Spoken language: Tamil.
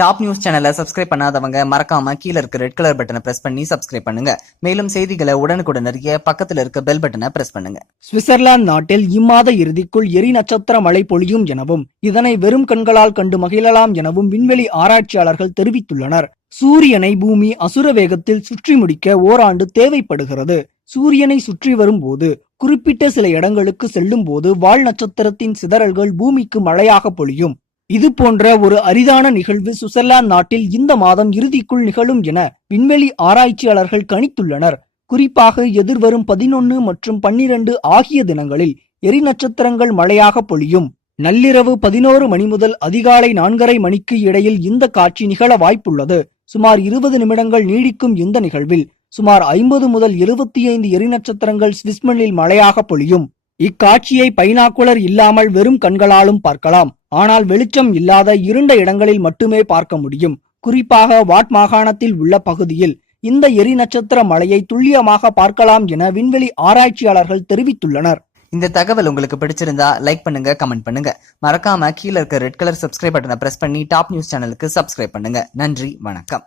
டாப் நியூஸ் சேனலை சப்ஸ்கிரைப் பண்ணாதவங்க மறக்காம கீழ இருக்க ரெட் கலர் பட்டனை பிரஸ் பண்ணி சப்ஸ்கிரைப் பண்ணுங்க. மேலும் செய்திகளை உடனுக்குடன் அறிய பக்கத்துல இருக்க பெல் பட்டனை பிரஸ் பண்ணுங்க. சுவிட்சர்லாந்து நாட்டில் இம்மாத இறுதிக்குள் எரி நட்சத்திர மழை பொழியும் எனவும் இதனை வெறும் கண்களால் கண்டு மகிழலாம் எனவும் விண்வெளி ஆராய்ச்சியாளர்கள் தெரிவித்துள்ளனர். சூரியனை பூமி அசுர வேகத்தில் சுற்றி முடிக்க ஓராண்டு தேவைப்படுகிறது. சூரியனை சுற்றி வரும்போது குறிப்பிட்ட சில இடங்களுக்கு செல்லும் போது வால் நட்சத்திரத்தின் சிதறல்கள் பூமிக்கு மழையாக பொழியும். இது போன்ற ஒரு அரிதான நிகழ்வு சுவிட்சர்லாந்து நாட்டில் இந்த மாதம் இறுதிக்குள் நிகழும் என விண்வெளி ஆராய்ச்சியாளர்கள் கணித்துள்ளனர். குறிப்பாக எதிர்வரும் பதினொன்னு மற்றும் பன்னிரண்டு ஆகிய தினங்களில் எரி நட்சத்திரங்கள் மழையாக பொழியும். நள்ளிரவு பதினோரு மணி முதல் அதிகாலை நான்கரை மணிக்கு இடையில் இந்த காட்சி நிகழ வாய்ப்புள்ளது. சுமார் இருபது நிமிடங்கள் நீடிக்கும் இந்த நிகழ்வில் சுமார் ஐம்பது முதல் இருபத்தி ஐந்து எரி நட்சத்திரங்கள் ஸ்விஸ்மனில் மழையாக பொழியும். இக்காட்சியை பைனாக்குலர் இல்லாமல் வெறும் கண்களாலும் பார்க்கலாம். ஆனால் வெளிச்சம் இல்லாத இருண்ட இடங்களில் மட்டுமே பார்க்க முடியும். குறிப்பாக வாட் மாகாணத்தில் உள்ள பகுதியில் இந்த எரி நட்சத்திர மலையை துல்லியமாக பார்க்கலாம் என விண்வெளி ஆராய்ச்சியாளர்கள் தெரிவித்துள்ளனர். இந்த தகவல் உங்களுக்கு பிடிச்சிருந்தா லைக் பண்ணுங்க கமெண்ட் பண்ணுங்க. மறக்காம கீழ இருக்க ரெட் கலர் சப்ஸ்கிரைப் பட்டனை பிரஸ் பண்ணி டாப் நியூஸ் சேனலுக்கு சப்ஸ்கிரைப் பண்ணுங்க. நன்றி வணக்கம்.